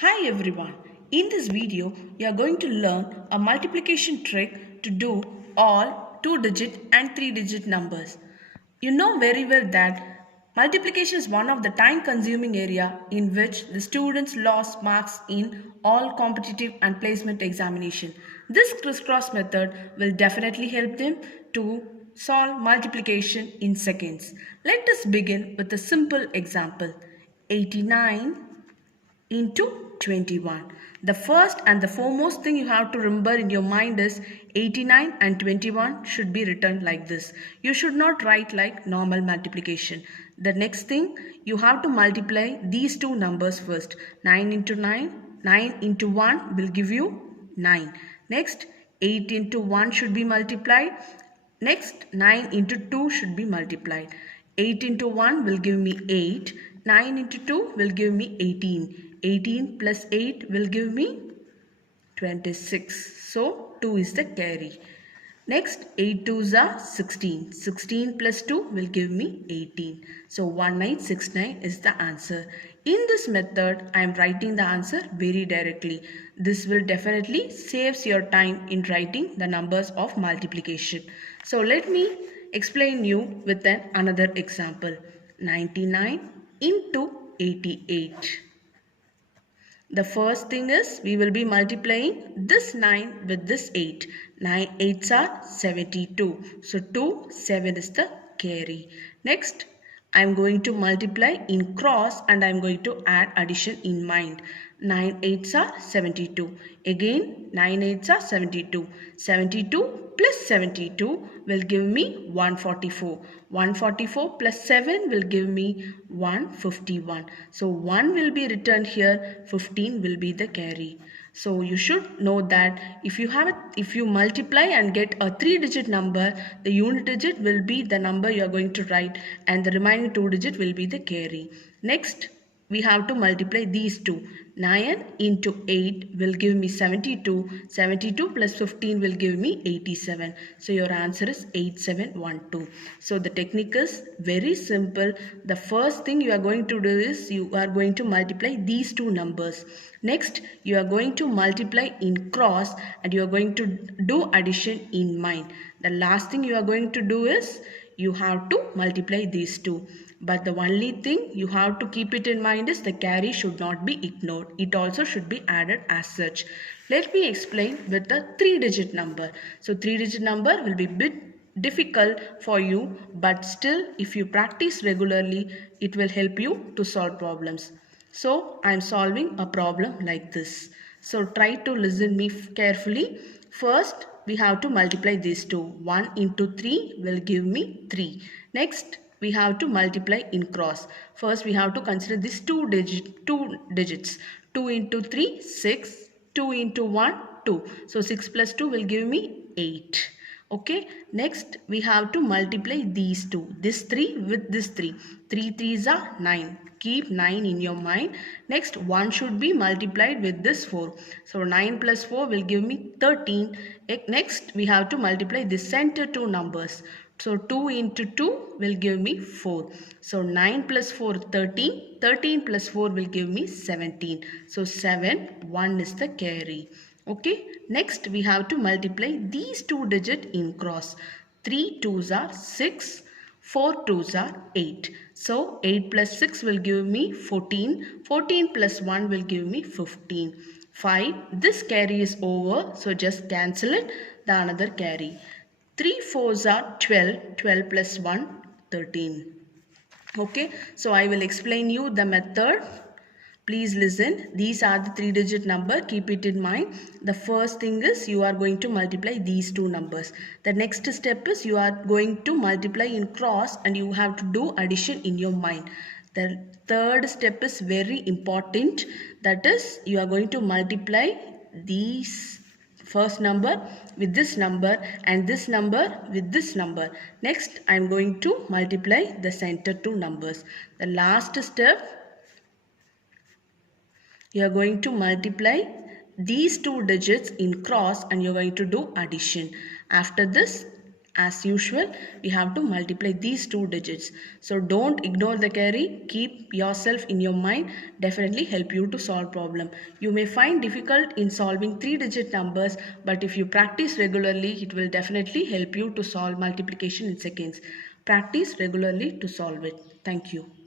Hi everyone, in this video you are going to learn a multiplication trick to do all 2-digit and 3-digit numbers. You know very well that multiplication is one of the time consuming area in which the students lost marks in all competitive and placement examination. This crisscross method will definitely help them to solve multiplication in seconds. Let us begin with a simple example. 89 into 21. The first and the foremost thing you have to remember in your mind is 89 and 21 should be written like this. You should not write like normal multiplication. The next thing, you have to multiply these two numbers first. 9 into 9, 9 into 1 will give you 9. Next, 8 into 1 should be multiplied. Next, 9 into 2 should be multiplied. 8 into 1 will give me 8. 9 into 2 will give me 18. 18 plus 8 will give me 26. So 2 is the carry. Next, 8 2s are 16. 16 plus 2 will give me 18. So 1969 is the answer. In this method, I am writing the answer very directly. This will definitely saves your time in writing the numbers of multiplication. So let me explain you with another example. 99 into 88. The first thing is we will be multiplying this 9 with this 8. 9 8s are 72. So 2, 7 is the carry. Next, I am going to multiply in cross and I am going to add addition in mind. 9 8s are 72. Again 9 8s are 72. 72 plus 72 will give me 144. 144 plus 7 will give me 151. So 1 will be written here, 15 will be the carry. So you should know that if you multiply and get a 3-digit number, the unit digit will be the number you are going to write and the remaining 2-digit will be the carry. Next, we have to multiply these two. 9 into 8 will give me 72. 72 plus 15 will give me 87. So your answer is 8712. So the technique is very simple. The first thing you are going to do is you are going to multiply these two numbers. Next, you are going to multiply in cross and you are going to do addition in mind. The last thing you are going to do is you have to multiply these two. But the only thing you have to keep it in mind is the carry should not be ignored. It also should be added as such. Let me explain with the 3-digit number. So 3-digit number will be a bit difficult for you, but still if you practice regularly, it will help you to solve problems. So I am solving a problem like this. So try to listen me carefully. First, we have to multiply these two. 1 into 3 will give me 3. Next, we have to multiply in cross. First, we have to consider these two digits. 2 into 3, 6. 2 into 1, 2. So 6 plus 2 will give me 8. Okay. Next, we have to multiply these two. This 3 with this 3. 3 3s are 9. Keep 9 in your mind. Next, 1 should be multiplied with this 4. So 9 plus 4 will give me 13. Next, we have to multiply the center two numbers. So 2 into 2 will give me 4. So 9 plus 4, 13. 13 plus 4 will give me 17. So 7, 1 is the carry. Okay. Next, we have to multiply these two digits in cross. 3 2s are 6. 4 2s are 8. So 8 plus 6 will give me 14. 14 plus 1 will give me 15. 5. This carry is over. So just cancel it. The another carry. 3 4s are 12. 12 plus 1, 13. Okay. So I will explain you the method. Please listen. These are the 3-digit number. Keep it in mind. The first thing is you are going to multiply these two numbers. The next step is you are going to multiply in cross and you have to do addition in your mind. The third step is very important. That is you are going to multiply these first number with this number and this number with this number. Next, I am going to multiply the center two numbers. The last step, you are going to multiply these two digits in cross and you are going to do addition. After this, As usual, we have to multiply these two digits. So don't ignore the carry. Keep yourself in your mind. Definitely help you to solve problem. You may find difficult in solving 3-digit numbers, but if you practice regularly, it will definitely help you to solve multiplication in seconds. Practice regularly to solve it. Thank you.